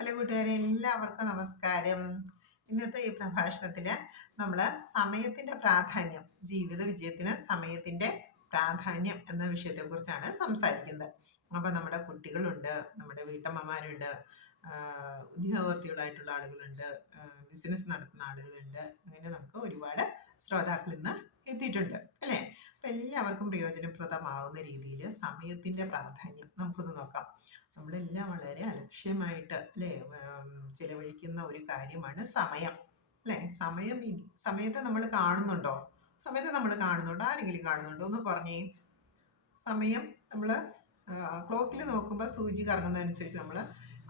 Hello കൂട്ടുകാരെ എല്ലാവർക്കും നമസ്കാരം. ഇന്നത്തെ ഈ പ്രഭാഷണത്തിൽ നമ്മൾ സമയത്തിന്റെ പ്രാധാന്യം ജീവിത വിജയത്തിന് സമയത്തിന്റെ പ്രാധാന്യം എന്ന വിഷയത്തെക്കുറിച്ചാണ് സംസാരിക്കുന്നത്. അപ്പോൾ നമ്മുടെ കുട്ടികളുണ്ട് നമ്മുടെ വീട്ടമ്മമാരുണ്ട് ഉദ്യോഗാർത്ഥികളായിട്ടുള്ള ആളുകളുണ്ട് ബിസിനസ് നടത്തുന്ന ആളുകളുണ്ട്. അങ്ങനെ നമുക്ക് ഒരുപാട് ശ്രോതാക്കൾ ഇന്ന് എത്തിയിട്ടുണ്ട് അല്ലേ? അപ്പം എല്ലാവർക്കും പ്രയോജനപ്രദമാവുന്ന രീതിയിൽ സമയത്തിന്റെ പ്രാധാന്യം നമുക്കൊന്ന് നോക്കാം. നമ്മളെല്ലാം വളരെ അലക്ഷ്യമായിട്ട് അല്ലേ? ചിലവഴിക്കുന്ന ഒരു കാര്യമാണ് സമയം. അല്ലേ? സമയം സമയത്തെ നമ്മൾ കാണുന്നുണ്ടോ? സമയത്തെ നമ്മൾ കാണുന്നുണ്ടോ? ആരെങ്കിലും കാണുന്നുണ്ടോ? എന്ന് പറഞ്ഞേ. സമയം നമ്മൾ ക്ലോക്കിൽ നോക്കുമ്പോൾ സൂചി കറങ്ങുന്നതനുസരിച്ച് നമ്മൾ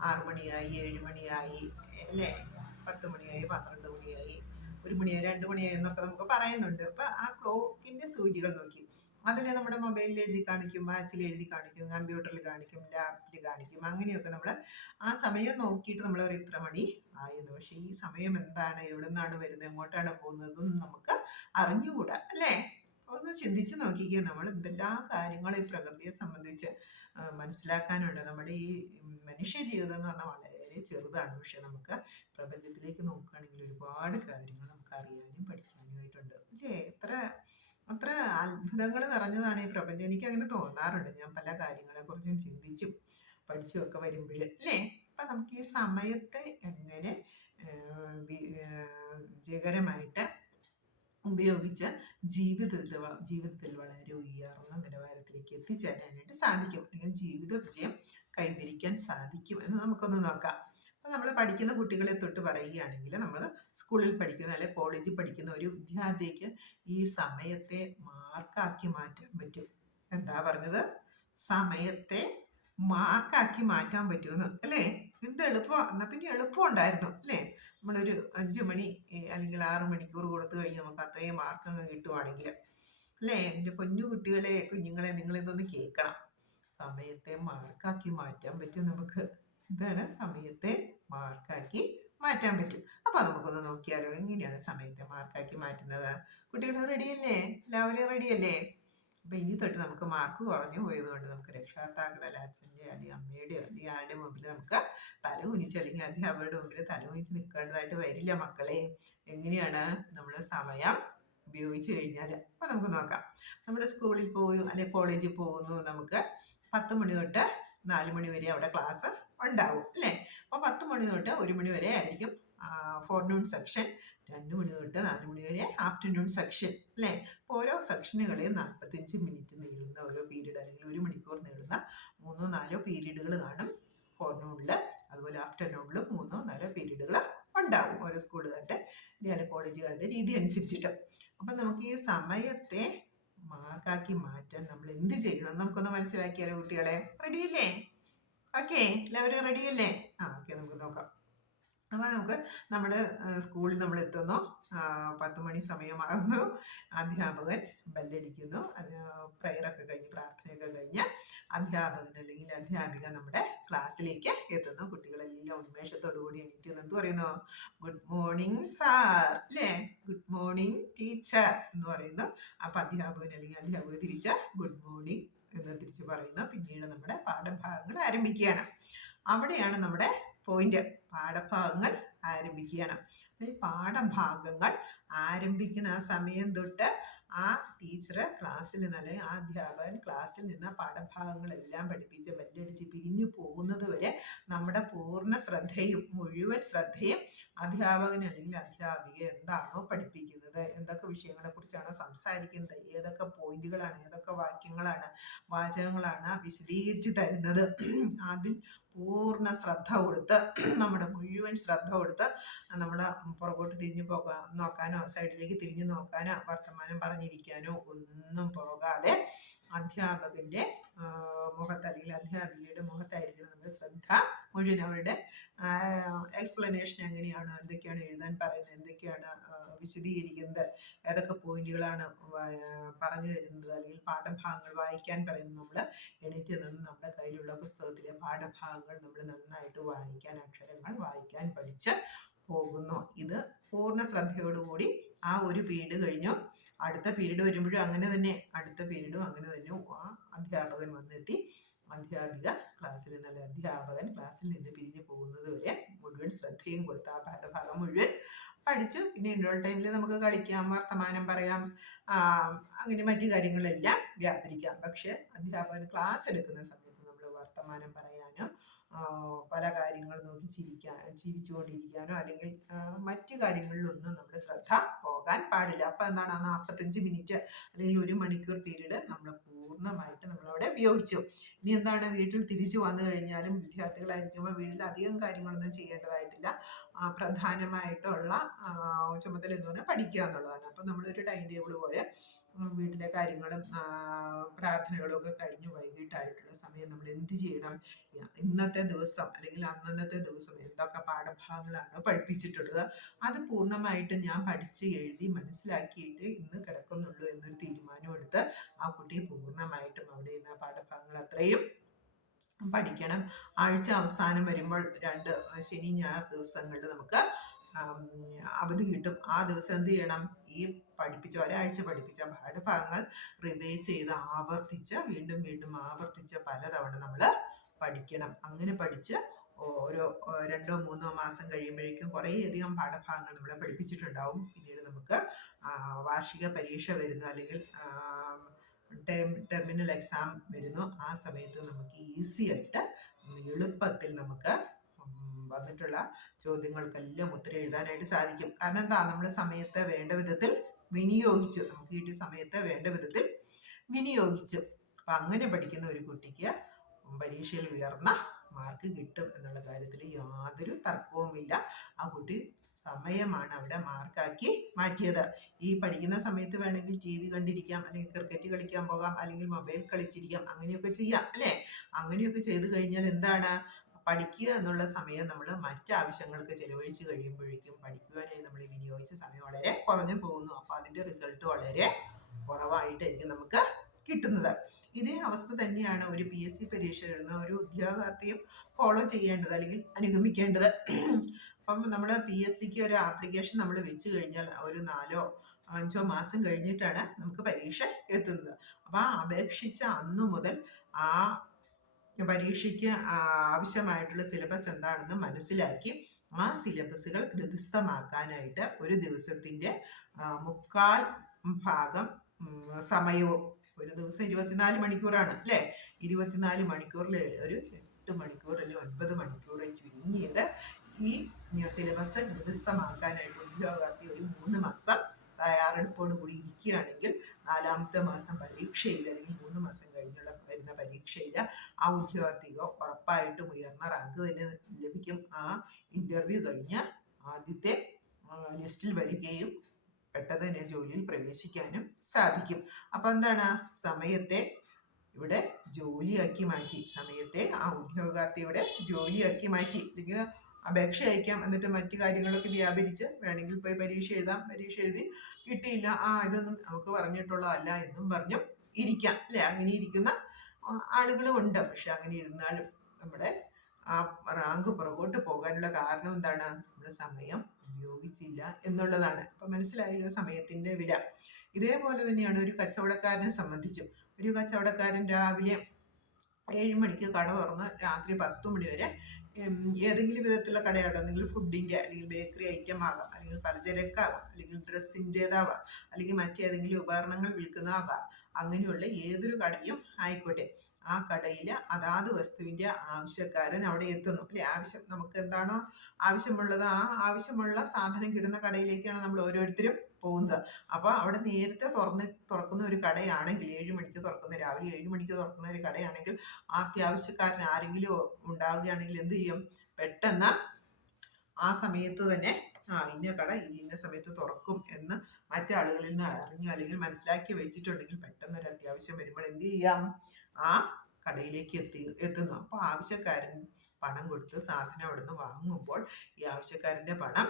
ആറു മണിയായി ഏഴ് മണിയായി അല്ലേ? പത്ത് മണിയായി പന്ത്രണ്ട് മണിയായി ഒരു മണിയായി രണ്ട് മണിയായി എന്നൊക്കെ നമുക്ക് പറയുന്നുണ്ട്. അപ്പം ആ ക്ലോക്കിന്റെ സൂചികൾ നോക്കി. അതിൽ നമ്മുടെ മൊബൈലിൽ എഴുതി കാണിക്കും വാച്ചിൽ എഴുതി കാണിക്കും കമ്പ്യൂട്ടറിൽ കാണിക്കും ലാപ്പിൽ കാണിക്കും അങ്ങനെയൊക്കെ നമ്മൾ ആ സമയം നോക്കിയിട്ട് നമ്മൾ ഒരു ഇത്ര മണി ആയെന്ന്. പക്ഷെ ഈ സമയം എന്താണ്? എവിടുന്നാണ് വരുന്നത്? എങ്ങോട്ടാണ് പോകുന്നതെന്നും നമുക്ക് അറിഞ്ഞുകൂടാ അല്ലേ? ഒന്ന് ചിന്തിച്ച് നോക്കിക്കുക നമ്മൾ എന്തെല്ലാം കാര്യങ്ങൾ ഈ പ്രകൃതിയെ സംബന്ധിച്ച് മനസ്സിലാക്കാനുണ്ട്. നമ്മുടെ ഈ മനുഷ്യ ജീവിതം എന്ന് പറഞ്ഞാൽ വളരെ ചെറുതാണ്. പക്ഷെ നമുക്ക് പ്രപഞ്ചത്തിലേക്ക് നോക്കുകയാണെങ്കിൽ ഒരുപാട് കാര്യങ്ങൾ നമുക്ക് അറിയാനും പഠിക്കാനും ആയിട്ടുണ്ട് അല്ലേ? എത്ര അത്ഭുതങ്ങൾ നിറഞ്ഞതാണ് ഈ പ്രപഞ്ചം. എനിക്ക് അങ്ങനെ തോന്നാറുണ്ട്. ഞാൻ പല കാര്യങ്ങളെക്കുറിച്ചും ചിന്തിച്ചും പഠിച്ചും ഒക്കെ വരുമ്പോൾ അല്ലേ? അപ്പം നമുക്ക് ഈ സമയത്തെ എങ്ങനെ വിജയകരമായിട്ട് ഉപയോഗിച്ച് ജീവിതത്തിൽ ജീവിതത്തിൽ വളരെ ഉയർന്ന നിലവാരത്തിലേക്ക് എത്തിച്ചേരാനായിട്ട് സാധിക്കും. അല്ലെങ്കിൽ ജീവിത വിജയം കൈവരിക്കാൻ സാധിക്കും എന്ന് നമുക്കൊന്ന് നോക്കാം. നമ്മൾ പഠിക്കുന്ന കുട്ടികളെ തൊട്ട് പറയുകയാണെങ്കിൽ നമ്മൾ സ്കൂളിൽ പഠിക്കുന്ന അല്ലെങ്കിൽ കോളേജിൽ പഠിക്കുന്ന ഒരു വിദ്യാർത്ഥിക്ക് ഈ സമയത്തെ മാർക്കാക്കി മാറ്റാൻ പറ്റും. എന്താ പറഞ്ഞത്? സമയത്തെ മാർക്കാക്കി മാറ്റാൻ പറ്റുമെന്ന്. അല്ലേ? എന്ത് എളുപ്പം എന്നാൽ പിന്നെ എളുപ്പം ഉണ്ടായിരുന്നു. അല്ലേ? നമ്മളൊരു അഞ്ച് മണി അല്ലെങ്കിൽ ആറ് മണിക്കൂർ കൊടുത്തു കഴിഞ്ഞാൽ നമുക്ക് അത്രയും അങ്ങ് കിട്ടുവാണെങ്കിൽ. അല്ലേ? എന്റെ കൊഞ്ഞു കുട്ടികളെ കുഞ്ഞുങ്ങളെ നിങ്ങളിതൊന്ന് കേൾക്കണം. സമയത്തെ മാർക്കാക്കി മാറ്റാൻ പറ്റും നമുക്ക്. ഇതാണ് സമയത്തെ മാർക്കാക്കി മാറ്റാൻ പറ്റും. അപ്പോൾ നമുക്കൊന്ന് നോക്കിയാലോ എങ്ങനെയാണ് സമയത്തെ മാർക്കാക്കി മാറ്റുന്നത്? കുട്ടികൾ റെഡിയല്ലേ എല്ലാവരും റെഡിയല്ലേ അപ്പം ഇനി തൊട്ട് നമുക്ക് മാർക്ക് കുറഞ്ഞു പോയത് കൊണ്ട് നമുക്ക് രക്ഷകർത്താക്കളുടെ അല്ലെ അച്ഛന്റെ അല്ലെങ്കിൽ അമ്മയുടെയോ അല്ലെങ്കിൽ ആരുടെ മുമ്പിൽ നമുക്ക് തല കുനിച്ച് അല്ലെങ്കിൽ അധ്യാപകരുടെ മുമ്പിൽ തല കുനിച്ച് നിൽക്കേണ്ടതായിട്ട് വരില്ല മക്കളെ. എങ്ങനെയാണ് നമ്മൾ സമയം ഉപയോഗിച്ച് കഴിഞ്ഞാൽ അപ്പോൾ നമുക്ക് നോക്കാം. നമ്മുടെ സ്കൂളിൽ പോയി അല്ലെങ്കിൽ കോളേജിൽ പോകുന്നു നമുക്ക് പത്ത് മണി തൊട്ട് നാല് മണി വരെ അവിടെ ക്ലാസ് ഉണ്ടാവും അല്ലേ? അപ്പോൾ പത്ത് മണി തൊട്ട് ഒരു മണി വരെ ആയിരിക്കും ഫോർനൂൺ സെക്ഷൻ രണ്ട് മണി തൊട്ട് നാല് മണി വരെ ആഫ്റ്റർനൂൺ സെക്ഷൻ അല്ലേ? അപ്പോൾ ഓരോ സെക്ഷനുകളെയും നാൽപ്പത്തഞ്ച് മിനിറ്റ് നീളുന്ന ഓരോ പീരീഡ് അല്ലെങ്കിൽ ഒരു മണിക്കൂർ നീളുന്ന മൂന്നോ നാലോ പീരീഡുകൾ കാണും ഫോർനൂണിൽ അതുപോലെ ആഫ്റ്റർനൂണിലും മൂന്നോ നാലോ പീരീഡുകൾ ഉണ്ടാവും ഓരോ സ്കൂളുകാരുടെ അല്ലെങ്കിൽ കോളേജുകാരുടെ രീതി അനുസരിച്ചിട്ട്. അപ്പം നമുക്ക് ഈ സമയത്തെ മാർക്കാക്കി മാറ്റാൻ നമ്മൾ എന്ത് ചെയ്യണം? നമുക്കൊന്ന് മനസ്സിലാക്കിയാലോ കുട്ടികളെ? റെഡിയല്ലേ ഓക്കെ എല്ലാവരും റെഡി അല്ലേ? ആ ഓക്കെ നമുക്ക് നോക്കാം. അപ്പോൾ നമുക്ക് നമ്മുടെ സ്കൂളിൽ നമ്മൾ എത്തുന്നു. പത്ത് മണി സമയമാകുന്നു. അധ്യാപകൻ ബെല്ലടിക്കുന്നു. അത് പ്രയറൊക്കെ കഴിഞ്ഞ് പ്രാർത്ഥനയൊക്കെ കഴിഞ്ഞ് അധ്യാപകൻ അല്ലെങ്കിൽ അധ്യാപിക നമ്മുടെ ക്ലാസ്സിലേക്ക് എത്തുന്നു. കുട്ടികളെല്ലാം ഉന്മേഷത്തോടു കൂടി എണീറ്റ് എന്ത് പറയുന്നു? ഗുഡ് മോർണിംഗ് സാർ അല്ലേ ഗുഡ് മോർണിംഗ് ടീച്ചർ എന്ന് പറയുന്നു. അപ്പം അധ്യാപകൻ അല്ലെങ്കിൽ അധ്യാപക തിരിച്ച ഗുഡ് മോർണിംഗ് എന്ന് തിരിച്ചു പറയുന്നു. പിന്നീട് നമ്മുടെ പാഠഭാഗങ്ങൾ ആരംഭിക്കുകയാണ്. അവിടെയാണ് നമ്മുടെ പോയിന്റ് പാഠഭാഗങ്ങൾ ആരംഭിക്കുകയാണ്. ഈ പാഠഭാഗങ്ങൾ ആരംഭിക്കുന്ന ആ സമയം തൊട്ട് ആ ടീച്ചർ ക്ലാസ്സിൽ നിന്ന് ആ അധ്യാപകൻ ക്ലാസ്സിൽ നിന്ന് പാഠഭാഗങ്ങളെല്ലാം പഠിപ്പിച്ച് ബെല്ലടിച്ച് പിരിഞ്ഞു പോകുന്നത് വരെ നമ്മുടെ പൂർണ ശ്രദ്ധയും മുഴുവൻ ശ്രദ്ധയും അധ്യാപകൻ അല്ലെങ്കിൽ അധ്യാപിക എന്താണോ പഠിപ്പിക്കുന്നത്. എന്തൊക്കെ വിഷയങ്ങളെ കുറിച്ചാണോ സംസാരിക്കുന്നത്? ഏതൊക്കെ പോയിന്റുകളാണ്? ഏതൊക്കെ വാക്യങ്ങളാണ്? വാചകങ്ങളാണ് വിശദീകരിച്ച് തരുന്നത്? അതിൽ പൂർണ ശ്രദ്ധ കൊടുത്ത് നമ്മുടെ മുഴുവൻ ശ്രദ്ധ കൊടുത്ത് നമ്മൾ പുറകോട്ട് തിരിഞ്ഞു പോകാൻ നോക്കാനോ സൈഡിലേക്ക് തിരിഞ്ഞു നോക്കാനോ വർത്തമാനം പറഞ്ഞിരിക്കാനോ ഒന്നും പോകാതെ അധ്യാപകന്റെ മുഖത്ത് അല്ലെങ്കിൽ അധ്യാപികയുടെ മുഖത്തായിരിക്കണം നമ്മുടെ ശ്രദ്ധ മുഴുവൻ അവരുടെ എക്സ്പ്ലനേഷൻ എങ്ങനെയാണ് എന്തൊക്കെയാണ് എഴുതാൻ പറയുന്നത് എന്തൊക്കെയാണ് വിശദീകരിക്കുന്നത് ഏതൊക്കെ പോയിന്റുകളാണ് പറഞ്ഞു തരുന്നത് അല്ലെങ്കിൽ പാഠഭാഗങ്ങൾ വായിക്കാൻ പറയുന്നത് നമ്മൾ എണീറ്റ് നിന്ന് നമ്മുടെ കയ്യിലുള്ള പുസ്തകത്തിലെ പാഠഭാഗങ്ങൾ നമ്മൾ നന്നായിട്ട് വായിക്കാൻ അക്ഷരങ്ങൾ വായിക്കാൻ പഠിച്ച് പോകുന്നു. ഇത് പൂർണ ശ്രദ്ധയോടുകൂടി ആ ഒരു പീരീഡ് കഴിഞ്ഞു. അടുത്ത പീരീഡ് വരുമ്പോഴും അങ്ങനെ തന്നെ അടുത്ത പീരീഡും അങ്ങനെ തന്നെ. ആ അധ്യാപകൻ വന്നെത്തി. അധ്യാപിക ക്ലാസ്സിൽ നിന്നല്ല അധ്യാപകൻ ക്ലാസ്സിൽ നിന്ന് പിരിഞ്ഞു പോകുന്നത് വരെ മുഴുവൻ ശ്രദ്ധയും കൊടുത്ത്. ആ പാഠഭാഗം മുഴുവൻ പഠിച്ചു. പിന്നെ ഇൻഡോൾ ടൈമിൽ നമുക്ക് കളിക്കാം വർത്തമാനം പറയാം അങ്ങനെ മറ്റു കാര്യങ്ങളെല്ലാം വ്യാപരിക്കാം. പക്ഷെ അധ്യാപകൻ ക്ലാസ് എടുക്കുന്ന സമയത്ത് നമ്മൾ വർത്തമാനം പറയാനോ പല കാര്യങ്ങൾ നോക്കി ചിരിക്കാൻ ചിരിച്ചുകൊണ്ടിരിക്കാനോ അല്ലെങ്കിൽ മറ്റു കാര്യങ്ങളിലൊന്നും നമ്മുടെ ശ്രദ്ധ പോകാൻ പാടില്ല. അപ്പം എന്താണ്? ആ നാൽപ്പത്തഞ്ച് മിനിറ്റ് അല്ലെങ്കിൽ ഒരു മണിക്കൂർ പീരീഡ് നമ്മൾ പൂർണമായിട്ട് നമ്മളവിടെ ഉപയോഗിച്ചു. ഇനി എന്താണ്? വീട്ടിൽ തിരിച്ചു വന്നു കഴിഞ്ഞാലും വിദ്യാർത്ഥികളായിരിക്കുമ്പോൾ വീട്ടിൽ അധികം കാര്യങ്ങളൊന്നും ചെയ്യേണ്ടതായിട്ടില്ല. പ്രധാനമായിട്ടുള്ള ചുമതല എന്ന് പറഞ്ഞാൽ പഠിക്കുക എന്നുള്ളതാണ്. അപ്പം നമ്മളൊരു ടൈം ടേബിൾ പോലെ വീട്ടിലെ കാര്യങ്ങളും പ്രാർത്ഥനകളും ഒക്കെ കഴിഞ്ഞ് വൈകിട്ടായിട്ടുള്ള സമയം നമ്മൾ എന്ത് ചെയ്യണം? ഇന്നത്തെ ദിവസം അല്ലെങ്കിൽ അന്നന്നത്തെ ദിവസം എന്തൊക്കെ പാഠഭാഗങ്ങളാണ് പഠിപ്പിച്ചിട്ടുള്ളത്? അത് പൂർണമായിട്ട് ഞാൻ പഠിച്ച് എഴുതി മനസ്സിലാക്കിയിട്ട് ഇന്ന് കിടക്കുന്നുള്ളൂ എന്നൊരു തീരുമാനമെടുത്ത് ആ കുട്ടിയെ പൂർണമായിട്ടും അവിടെ ഇരുന്ന പാഠഭാഗങ്ങൾ അത്രയും പഠിക്കണം. ആഴ്ച അവസാനം വരുമ്പോൾ രണ്ട് ശനി ഞായർ ദിവസങ്ങളിൽ നമുക്ക് അവധി കിട്ടും. ആ ദിവസം എന്ത് ചെയ്യണം? ഈ പഠിപ്പിച്ച ഒരാഴ്ച പഠിപ്പിച്ച പാഠഭാഗങ്ങൾ റിവൈസ് ചെയ്ത് ആവർത്തിച്ച് വീണ്ടും വീണ്ടും ആവർത്തിച്ച് പലതവണ നമ്മൾ പഠിക്കണം. അങ്ങനെ പഠിച്ച് ഓരോ രണ്ടോ മൂന്നോ മാസം കഴിയുമ്പോഴേക്കും കുറേ അധികം പാഠഭാഗങ്ങൾ നമ്മളെ പഠിപ്പിച്ചിട്ടുണ്ടാവും. പിന്നീട് നമുക്ക് വാർഷിക പരീക്ഷ വരുന്നു. അല്ലെങ്കിൽ ടേം ടെർമിനൽ എക്സാം വരുന്നു. ആ സമയത്ത് നമുക്ക് ഈസി ആയിട്ട് എളുപ്പത്തിൽ നമുക്ക് വന്നിട്ടുള്ള ചോദ്യങ്ങൾക്കെല്ലാം ഉത്തരം എഴുതാനായിട്ട് സാധിക്കും. കാരണം എന്താ? നമ്മൾ സമയത്തെ വേണ്ട വിധത്തിൽ വിനിയോഗിച്ചു. നമുക്ക് കിട്ടിയ സമയത്തെ വേണ്ട വിധത്തിൽ വിനിയോഗിച്ചു. അപ്പം അങ്ങനെ പഠിക്കുന്ന ഒരു കുട്ടിക്ക് പരീക്ഷയിൽ ഉയർന്ന മാർക്ക് കിട്ടും എന്നുള്ള കാര്യത്തിൽ യാതൊരു തർക്കവുമില്ല ആ കുട്ടി സമയമാണ് അവിടെ മാർക്കാക്കി മാറ്റിയത്. ഈ പഠിക്കുന്ന സമയത്ത് വേണമെങ്കിൽ ടി വി കണ്ടിരിക്കാം അല്ലെങ്കിൽ ക്രിക്കറ്റ് കളിക്കാൻ പോകാം അല്ലെങ്കിൽ മൊബൈൽ കളിച്ചിരിക്കാം അങ്ങനെയൊക്കെ ചെയ്യാം അല്ലേ? അങ്ങനെയൊക്കെ ചെയ്തു കഴിഞ്ഞാൽ എന്താണ്? പഠിക്കുക എന്നുള്ള സമയം നമ്മൾ മറ്റ് ആവശ്യങ്ങൾക്ക് ചെലവഴിച്ച് കഴിയുമ്പോഴേക്കും പഠിക്കുവാനായി നമ്മൾ വിനിയോഗിച്ച സമയം വളരെ കുറഞ്ഞു പോകുന്നു. അപ്പോൾ അതിന്റെ റിസൾട്ട് വളരെ കുറവായിട്ടായിരിക്കും നമുക്ക് കിട്ടുന്നത്. ഇതേ അവസ്ഥ തന്നെയാണ് ഒരു പി എസ് സി പരീക്ഷ എഴുതുന്ന ഒരു ഉദ്യോഗാർത്ഥിയും ഫോളോ ചെയ്യേണ്ടത് അല്ലെങ്കിൽ അനുഗമിക്കേണ്ടത്. അപ്പം നമ്മൾ പി എസ് സിക്ക് ഒരു ആപ്ലിക്കേഷൻ നമ്മൾ വെച്ച് കഴിഞ്ഞാൽ ഒരു നാലോ അഞ്ചോ മാസം കഴിഞ്ഞിട്ടാണ് നമുക്ക് പരീക്ഷ എത്തുന്നത്. അപ്പോൾ ആ അപേക്ഷിച്ച അന്നു മുതൽ ആ പരീക്ഷയ്ക്ക് ആവശ്യമായിട്ടുള്ള സിലബസ് എന്താണെന്ന് മനസ്സിലാക്കി ആ സിലബസുകൾ ഹൃദിസ്ഥമാക്കാനായിട്ട് ഒരു ദിവസത്തിന്റെ മുക്കാൽ ഭാഗം സമയവും. ഒരു ദിവസം ഇരുപത്തിനാല് മണിക്കൂറാണ് അല്ലേ? ഇരുപത്തിനാല് മണിക്കൂറിൽ ഒരു എട്ട് മണിക്കൂർ അല്ലെങ്കിൽ ഒൻപത് മണിക്കൂർ ചുരുങ്ങിയത് ഈ സിലബസ് ഹൃദിസ്ഥമാക്കാനായിട്ട് ഉദ്യോഗാർത്ഥി ഒരു മൂന്ന് മാസം തയ്യാറെടുപ്പോട് കൂടി ഇരിക്കുകയാണെങ്കിൽ നാലാമത്തെ മാസം പരീക്ഷയിൽ അല്ലെങ്കിൽ മൂന്ന് മാസം കഴിഞ്ഞുള്ള വരുന്ന പരീക്ഷയിൽ ആ ഉദ്യോഗാർത്ഥിക്ക് ഉറപ്പായിട്ടും ഉയർന്ന റാങ്ക് തന്നെ ലഭിക്കും. ആ ഇന്റർവ്യൂ കഴിഞ്ഞ് ആദ്യത്തെ ലിസ്റ്റിൽ വരികയും പെട്ടെന്ന് തന്നെ ജോലിയിൽ പ്രവേശിക്കാനും സാധിക്കും. അപ്പം എന്താണ്? സമയത്തെ ഇവിടെ ജോലിയാക്കി മാറ്റി. സമയത്തെ ആ ഉദ്യോഗാർത്ഥി ഇവിടെ ജോലിയാക്കി മാറ്റി. അല്ലെങ്കിൽ അപേക്ഷ അയക്കാം എന്നിട്ട് മറ്റു കാര്യങ്ങളൊക്കെ വ്യാപരിച്ച് വേണമെങ്കിൽ പോയി പരീക്ഷ എഴുതാം. പരീക്ഷ എഴുതി കിട്ടിയില്ല. ആ ഇതൊന്നും നമുക്ക് പറഞ്ഞിട്ടുള്ളതല്ല എന്നും പറഞ്ഞു ഇരിക്കാം. അല്ലെ? അങ്ങനെ ഇരിക്കുന്ന ആളുകളും ഉണ്ട്. പക്ഷെ അങ്ങനെ ഇരുന്നാലും നമ്മുടെ ആ റാങ്ക് പുറകോട്ട് പോകാനുള്ള കാരണം എന്താണ്? നമ്മൾ സമയം ഉപയോഗിച്ചില്ല എന്നുള്ളതാണ്. അപ്പൊ മനസ്സിലായല്ലോ സമയത്തിന്റെ വില. ഇതേപോലെ തന്നെയാണ് ഒരു കച്ചവടക്കാരനെ സംബന്ധിച്ചും. ഒരു കച്ചവടക്കാരൻ രാവിലെ ഏഴ് മണിക്ക് കട തുറന്ന് രാത്രി പത്ത് മണി വരെ ഏതെങ്കിലും വിധത്തിലുള്ള കടയാട്ടോ. അല്ലെങ്കിൽ ഫുഡിന്റെ അല്ലെങ്കിൽ ബേക്കറി ഐറ്റം ആകാം അല്ലെങ്കിൽ പലചരക്കാകാം. അല്ലെങ്കിൽ ഡ്രസ്സിന്റെതാവാം. അല്ലെങ്കിൽ മറ്റേതെങ്കിലും ഉപകരണങ്ങൾ വിൽക്കുന്നതാകാം. അങ്ങനെയുള്ള ഏതൊരു കടയും ആയിക്കോട്ടെ. ആ കടയിൽ അതാത് വസ്തുവിന്റെ ആവശ്യക്കാരൻ അവിടെ എത്തുന്നു. അല്ലെ? ആവശ്യം നമുക്ക് എന്താണോ ആവശ്യമുള്ളത് ആ ആവശ്യമുള്ള സാധനം കിട്ടുന്ന കടയിലേക്കാണ് നമ്മൾ ഓരോരുത്തരും പോകുന്നത്. അപ്പോൾ അവിടെ നേരത്തെ തുറന്ന് തുറക്കുന്ന ഒരു കടയാണെങ്കിൽ ഏഴ് മണിക്ക് തുറക്കുന്ന രാവിലെ ഏഴ് മണിക്ക് തുറക്കുന്ന ഒരു കടയാണെങ്കിൽ അത്യാവശ്യക്കാരൻ ആരെങ്കിലും ഉണ്ടാവുകയാണെങ്കിൽ എന്ത് ചെയ്യും? പെട്ടെന്ന് ആ സമയത്ത് തന്നെ ആ ഇന്ന കട ഇന്ന സമയത്ത് തുറക്കും എന്ന് മറ്റാളുകളിൽ നിന്ന് അറിഞ്ഞു അല്ലെങ്കിൽ മനസ്സിലാക്കി വെച്ചിട്ടുണ്ടെങ്കിൽ പെട്ടെന്ന് ഒരു അത്യാവശ്യം വരുമ്പോൾ എന്ത് ചെയ്യാം? ആ കടയിലേക്ക് എത്തി എത്തുന്നു. അപ്പോൾ ആവശ്യക്കാരൻ പണം കൊടുത്ത് സാധനം അവിടെ നിന്ന് വാങ്ങുമ്പോൾ ഈ ആവശ്യക്കാരന്റെ പണം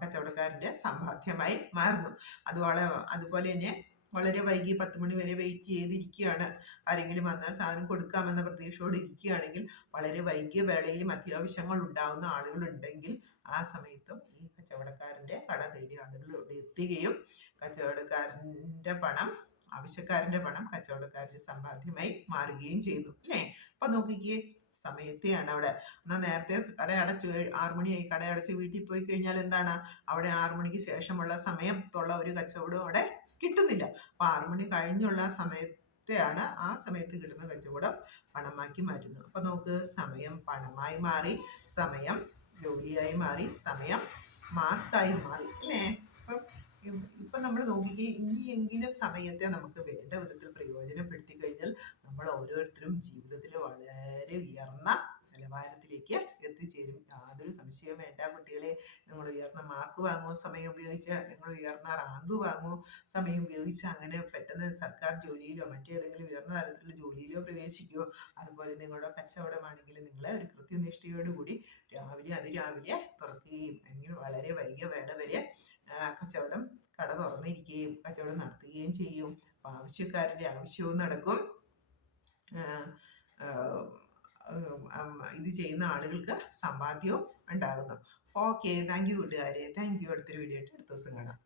കച്ചവടക്കാരന്റെ സമ്പാദ്യമായി മാറുന്നു. അത് വളരെ അതുപോലെ തന്നെ വളരെ വൈകി പത്ത് മണി വരെ വെയിറ്റ് ചെയ്തിരിക്കുകയാണ്. ആരെങ്കിലും വന്നാൽ സാധനം കൊടുക്കാമെന്ന പ്രതീക്ഷയോട് ഇരിക്കുകയാണെങ്കിൽ വളരെ വൈകിയ വേളയിലും അത്യാവശ്യങ്ങൾ ഉണ്ടാകുന്ന ആളുകളുണ്ടെങ്കിൽ ആ സമയത്തും ഈ കച്ചവടക്കാരന്റെ കട തേടി ആളുകൾ ഇവിടെ എത്തുകയും കച്ചവടക്കാരന്റെ പണം ആവശ്യക്കാരന്റെ പണം കച്ചവടക്കാരന്റെ സമ്പാദ്യമായി മാറുകയും ചെയ്തു അല്ലേ? അപ്പൊ നോക്കിക്കേ സമയത്തെയാണ് അവിടെ. എന്നാൽ നേരത്തെ കട അടച്ചു ആറു മണിയായി കട അടച്ച് വീട്ടിൽ പോയി കഴിഞ്ഞാൽ എന്താണ്? അവിടെ ആറു മണിക്ക് ശേഷമുള്ള സമയത്തുള്ള ഒരു കച്ചവടവും അവിടെ കിട്ടുന്നില്ല. അപ്പൊ ആറു മണി കഴിഞ്ഞുള്ള സമയത്തെയാണ് ആ സമയത്ത് കിട്ടുന്ന കച്ചവടം പണമാക്കി മാറ്റുന്നത്. അപ്പൊ നമുക്ക് സമയം പണമായി മാറി സമയം ജോലിയായി മാറി സമയം മാർക്കായി മാറി അല്ലേ? ഇപ്പൊ നമ്മൾ നോക്കിക്കേ ഇനിയെങ്കിലും സമയത്തെ നമുക്ക് വേണ്ട വിധത്തിൽ പ്രയോജനപ്പെടുത്തി കഴിഞ്ഞാൽ നമ്മൾ ഓരോരുത്തരും ജീവിതത്തിൽ വളരെ ഉയർന്ന നിലവാരത്തിലേക്ക് എത്തിച്ചേരും യാതൊരു സംശയവും വേണ്ട കുട്ടികളെ. നിങ്ങൾ ഉയർന്ന മാർക്ക് വാങ്ങുമോ സമയം ഉപയോഗിച്ച് നിങ്ങൾ ഉയർന്ന റാങ്ക് വാങ്ങുമോ സമയം ഉപയോഗിച്ച് അങ്ങനെ പെട്ടെന്ന് സർക്കാർ ജോലിയിലോ മറ്റേതെങ്കിലും ഉയർന്ന തലത്തിലുള്ള ജോലിയിലോ പ്രവേശിക്കുകയോ അതുപോലെ നിങ്ങളുടെ കച്ചവടമാണെങ്കിൽ നിങ്ങൾ ഒരു കൃത്യനിഷ്ഠയോടുകൂടി രാവിലെ അതിരാവിലെ തുറക്കുകയും അല്ലെങ്കിൽ വളരെ വൈകിയ വേള വരെ കച്ചവടം കട തുറന്നിരിക്കുകയും കച്ചവടം നടത്തുകയും ചെയ്യും. ആവശ്യക്കാരുടെ ആവശ്യവും നടക്കും. ഇത് ചെയ്യുന്ന ആളുകൾക്ക് സമ്പാദ്യവും ഉണ്ടാകുന്നു. ഓക്കെ താങ്ക് യു കൂട്ടുകാരെ. താങ്ക് യു അടുത്തൊരു വീഡിയോ ആയിട്ട് അടുത്ത ദിവസം കാണാം.